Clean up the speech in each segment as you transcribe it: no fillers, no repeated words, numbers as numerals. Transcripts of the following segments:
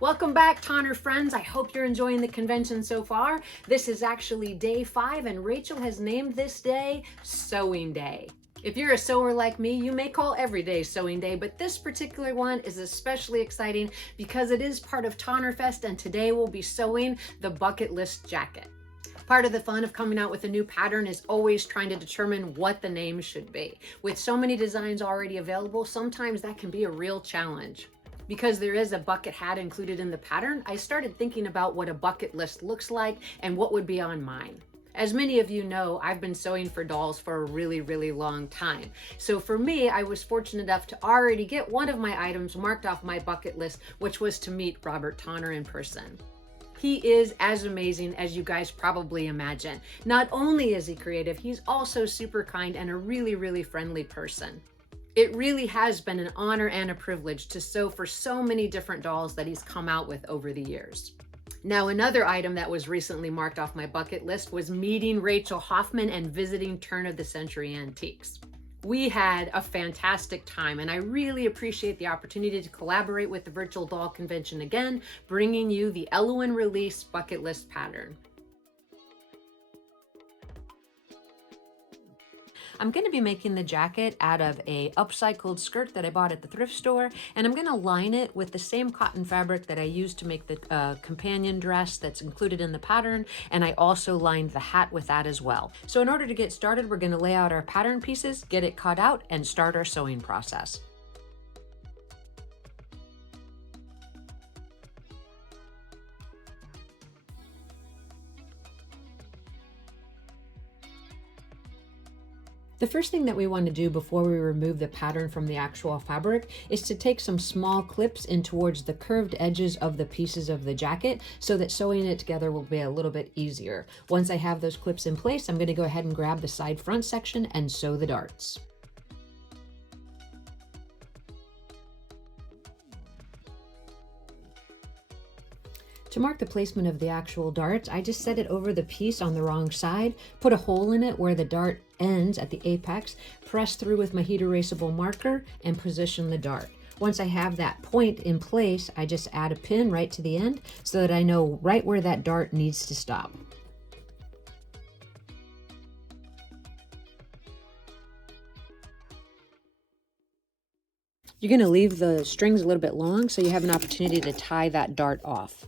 Welcome back, Tonner friends. I hope you're enjoying the convention so far. This is actually day 5, and Rachel has named this day Sewing Day. If you're a sewer like me, you may call every day Sewing Day, but this particular one is especially exciting because it is part of TonnerFest, and today we'll be sewing the bucket list jacket. Part of the fun of coming out with a new pattern is always trying to determine what the name should be. With so many designs already available, sometimes that can be a real challenge. Because there is a bucket hat included in the pattern, I started thinking about what a bucket list looks like and what would be on mine. As many of you know, I've been sewing for dolls for a really long time. So for me, I was fortunate enough to already get one of my items marked off my bucket list, which was to meet Robert Tonner in person. He is as amazing as you guys probably imagine. Not only is he creative, he's also super kind and a really friendly person. It really has been an honor and a privilege to sew for so many different dolls that he's come out with over the years. Now, another item that was recently marked off my bucket list was meeting Rachel Hoffman and visiting Turn of the Century Antiques. We had a fantastic time, and I really appreciate the opportunity to collaborate with the Virtual Doll Convention again, bringing you the Ellowyne release bucket list pattern. I'm going to be making the jacket out of a upcycled skirt that I bought at the thrift store, and I'm going to line it with the same cotton fabric that I used to make the companion dress that's included in the pattern, and I also lined the hat with that as well. So in order to get started, we're going to lay out our pattern pieces, get it cut out, and start our sewing process. The first thing that we want to do before we remove the pattern from the actual fabric is to take some small clips in towards the curved edges of the pieces of the jacket so that sewing it together will be a little bit easier. Once I have those clips in place, I'm going to go ahead and grab the side front section and sew the darts. To mark the placement of the actual darts, I just set it over the piece on the wrong side, put a hole in it where the dart ends at the apex, press through with my heat erasable marker, and position the dart. Once I have that point in place, I just add a pin right to the end so that I know right where that dart needs to stop. You're going to leave the strings a little bit long so you have an opportunity to tie that dart off.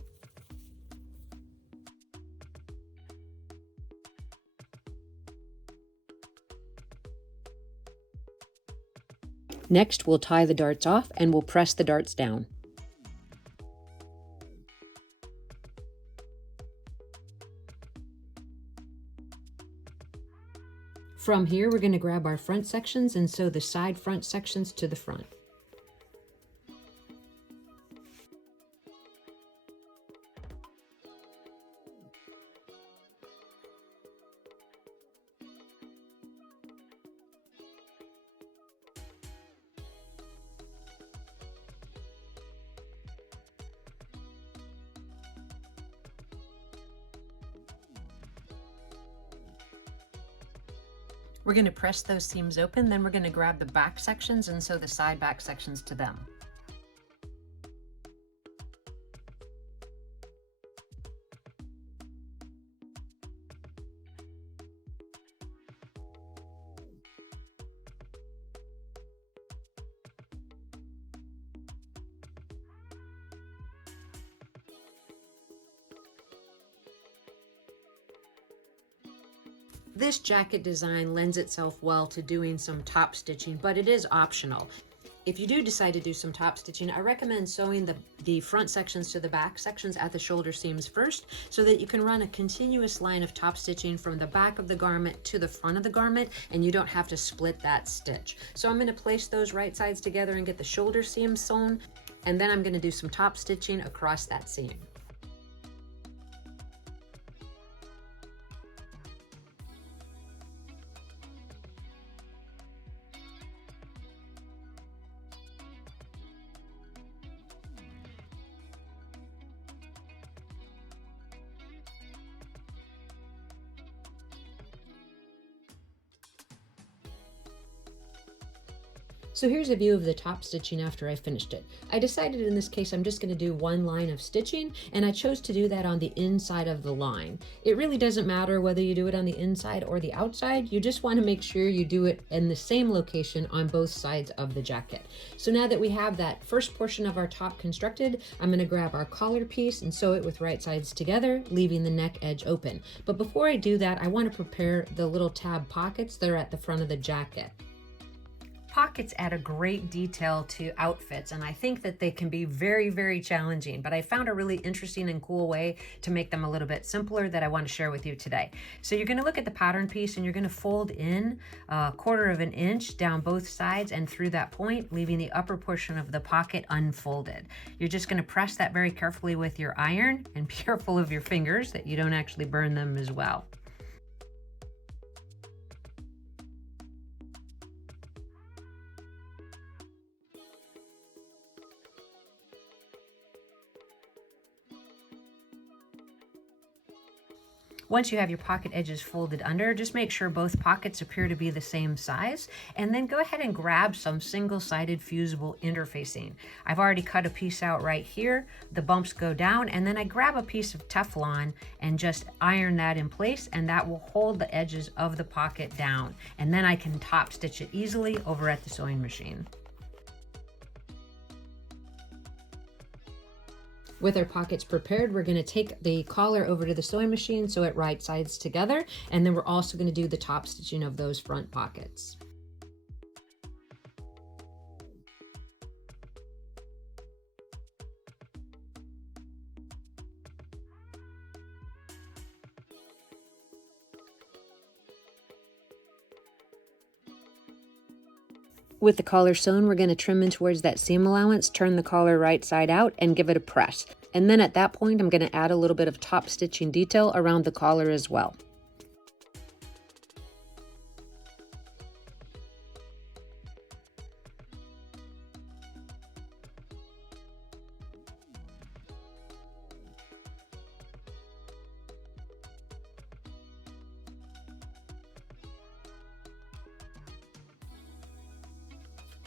Next, we'll tie the darts off and we'll press the darts down. From here, we're going to grab our front sections and sew the side front sections to the front. We're going to press those seams open, then we're going to grab the back sections and sew the side back sections to them. This jacket design lends itself well to doing some top stitching, but it is optional. If you do decide to do some top stitching, I recommend sewing the front sections to the back sections at the shoulder seams first so that you can run a continuous line of top stitching from the back of the garment to the front of the garment and you don't have to split that stitch. So I'm going to place those right sides together and get the shoulder seams sewn, and then I'm going to do some top stitching across that seam. So here's a view of the top stitching after I finished it. I decided in this case I'm just going to do one line of stitching, and I chose to do that on the inside of the line. It really doesn't matter whether you do it on the inside or the outside, you just want to make sure you do it in the same location on both sides of the jacket. So now that we have that first portion of our top constructed, I'm going to grab our collar piece and sew it with right sides together, leaving the neck edge open. But before I do that, I want to prepare the little tab pockets that are at the front of the jacket. Pockets add a great detail to outfits, and I think that they can be very, very challenging, but I found a really interesting and cool way to make them a little bit simpler that I want to share with you today. So you're going to look at the pattern piece and you're going to fold in 1/4 of an inch down both sides and through that point, leaving the upper portion of the pocket unfolded. You're just going to press that very carefully with your iron, and be careful of your fingers that you don't actually burn them as well. Once you have your pocket edges folded under, just make sure both pockets appear to be the same size, and then go ahead and grab some single-sided fusible interfacing. I've already cut a piece out right here. The bumps go down, and then I grab a piece of Teflon and just iron that in place, and that will hold the edges of the pocket down. And then I can top stitch it easily over at the sewing machine. With our pockets prepared, we're going to take the collar over to the sewing machine so it right sides together, and then we're also going to do the top stitching of those front pockets. With the collar sewn, we're going to trim in towards that seam allowance, turn the collar right side out, and give it a press. And then at that point, I'm going to add a little bit of top stitching detail around the collar as well.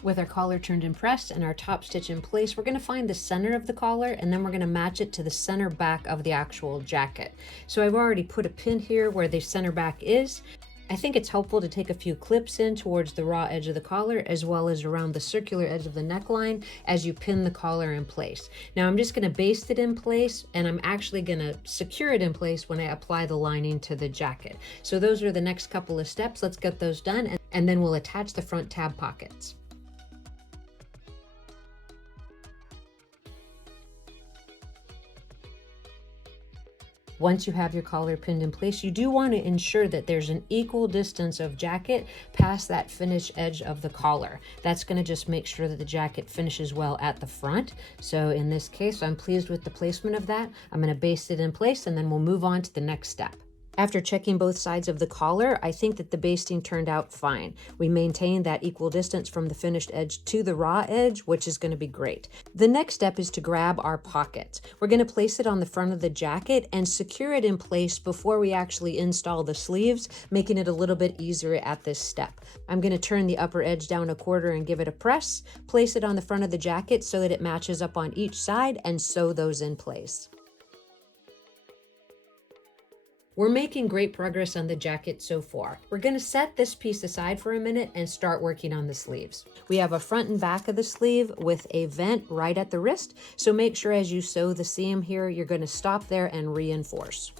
With our collar turned and pressed and our top stitch in place, we're going to find the center of the collar, and then we're going to match it to the center back of the actual jacket. So I've already put a pin here where the center back is. I think it's helpful to take a few clips in towards the raw edge of the collar, as well as around the circular edge of the neckline as you pin the collar in place. Now I'm just going to baste it in place, and I'm actually going to secure it in place when I apply the lining to the jacket. So those are the next couple of steps. Let's get those done, and then we'll attach the front tab pockets. Once you have your collar pinned in place, you do want to ensure that there's an equal distance of jacket past that finished edge of the collar. That's going to just make sure that the jacket finishes well at the front. So in this case, I'm pleased with the placement of that. I'm going to baste it in place, and then we'll move on to the next step. After checking both sides of the collar, I think that the basting turned out fine. We maintained that equal distance from the finished edge to the raw edge, which is going to be great. The next step is to grab our pocket. We're going to place it on the front of the jacket and secure it in place before we actually install the sleeves, making it a little bit easier at this step. I'm going to turn the upper edge down 1/4 and give it a press, place it on the front of the jacket so that it matches up on each side, and sew those in place. We're making great progress on the jacket so far. We're going to set this piece aside for a minute and start working on the sleeves. We have a front and back of the sleeve with a vent right at the wrist, so make sure as you sew the seam here, you're going to stop there and reinforce.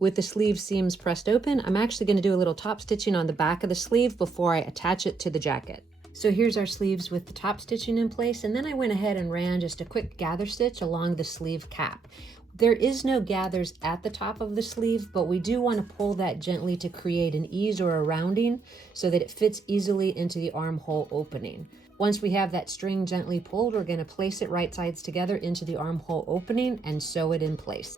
With the sleeve seams pressed open, I'm actually going to do a little top stitching on the back of the sleeve before I attach it to the jacket. So here's our sleeves with the top stitching in place, and then I went ahead and ran just a quick gather stitch along the sleeve cap. There is no gathers at the top of the sleeve, but we do want to pull that gently to create an ease or a rounding so that it fits easily into the armhole opening. Once we have that string gently pulled, we're going to place it right sides together into the armhole opening and sew it in place.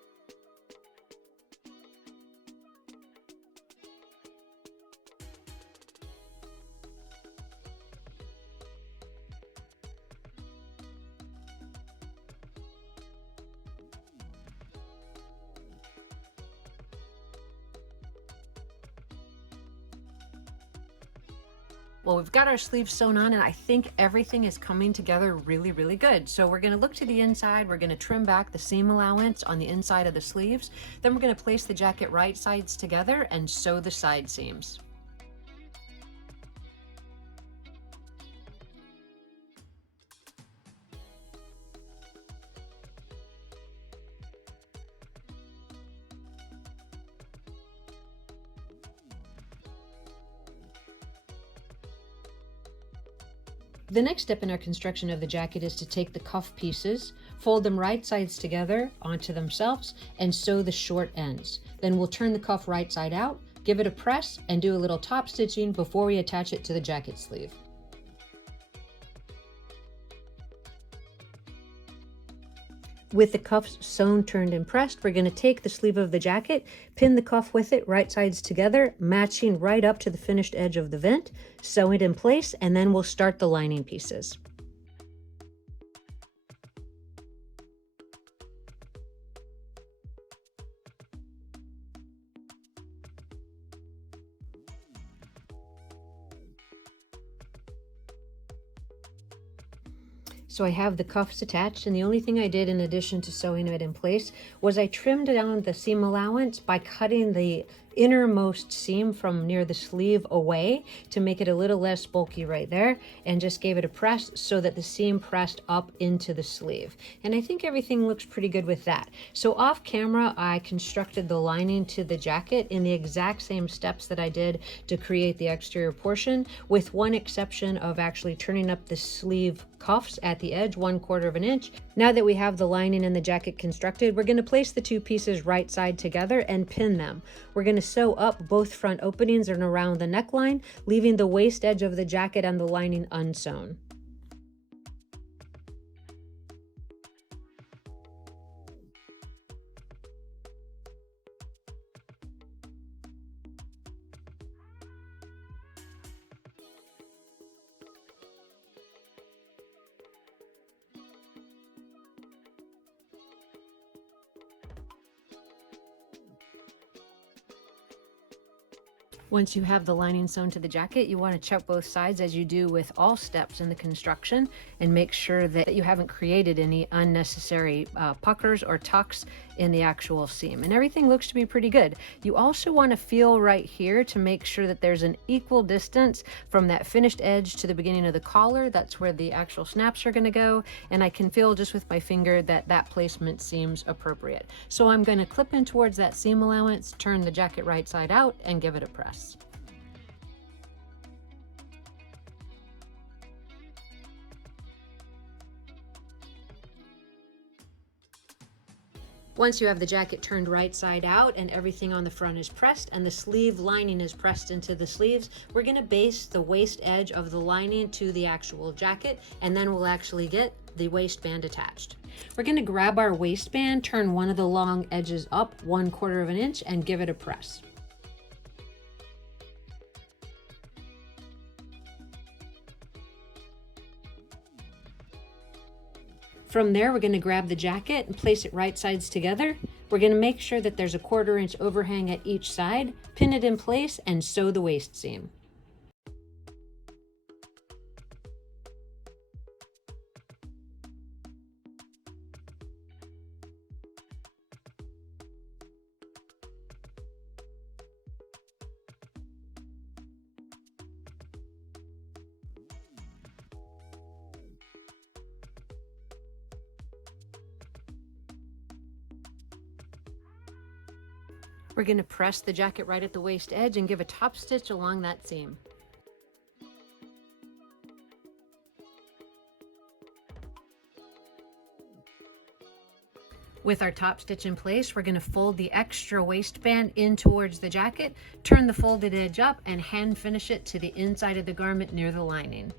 Well, we've got our sleeves sewn on and I think everything is coming together really, really good. So we're gonna look to the inside, we're gonna trim back the seam allowance on the inside of the sleeves, then we're gonna place the jacket right sides together and sew the side seams. The next step in our construction of the jacket is to take the cuff pieces, fold them right sides together onto themselves, and sew the short ends. Then we'll turn the cuff right side out, give it a press, and do a little top stitching before we attach it to the jacket sleeve. With the cuffs sewn, turned, and pressed, we're going to take the sleeve of the jacket, pin the cuff with it right sides together, matching right up to the finished edge of the vent, sew it in place, and then we'll start the lining pieces. So I have the cuffs attached, and the only thing I did in addition to sewing it in place was I trimmed down the seam allowance by cutting the innermost seam from near the sleeve away to make it a little less bulky right there, and just gave it a press so that the seam pressed up into the sleeve. And I think everything looks pretty good with that. So off camera, I constructed the lining to the jacket in the exact same steps that I did to create the exterior portion, with one exception of actually turning up the sleeve cuffs at the edge 1/4 of an inch. Now that we have the lining and the jacket constructed, we're going to place the two pieces right side together and pin them. We're going to sew up both front openings and around the neckline, leaving the waist edge of the jacket and the lining unsewn. Once you have the lining sewn to the jacket, you want to check both sides as you do with all steps in the construction, and make sure that you haven't created any unnecessary puckers or tucks in the actual seam. And everything looks to be pretty good. You also want to feel right here to make sure that there's an equal distance from that finished edge to the beginning of the collar. That's where the actual snaps are going to go. And I can feel just with my finger that that placement seems appropriate. So I'm going to clip in towards that seam allowance, turn the jacket right side out, and give it a press. Once you have the jacket turned right side out and everything on the front is pressed and the sleeve lining is pressed into the sleeves, we're going to base the waist edge of the lining to the actual jacket, and then we'll actually get the waistband attached. We're going to grab our waistband, turn one of the long edges up 1/4 of an inch, and give it a press. From there, we're going to grab the jacket and place it right sides together. We're going to make sure that there's a 1/4 inch overhang at each side, pin it in place, and sew the waist seam. We're going to press the jacket right at the waist edge and give a top stitch along that seam. With our top stitch in place, we're going to fold the extra waistband in towards the jacket, turn the folded edge up, and hand finish it to the inside of the garment near the lining.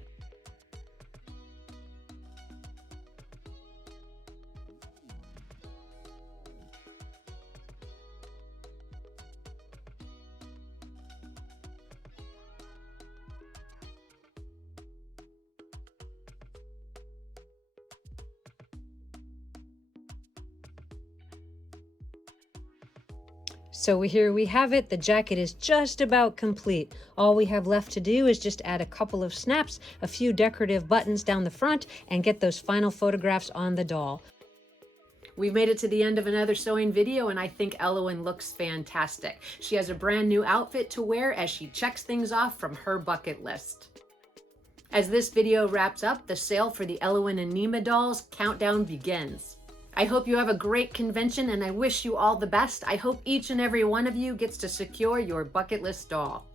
So here we have it. The jacket is just about complete. All we have left to do is just add a couple of snaps, a few decorative buttons down the front, and get those final photographs on the doll. We've made it to the end of another sewing video, and I think Ellowyne looks fantastic. She has a brand new outfit to wear as she checks things off from her bucket list. As this video wraps up, the sale for the Ellowyne and Nema dolls countdown begins. I hope you have a great convention, and I wish you all the best. I hope each and every one of you gets to secure your bucket list doll.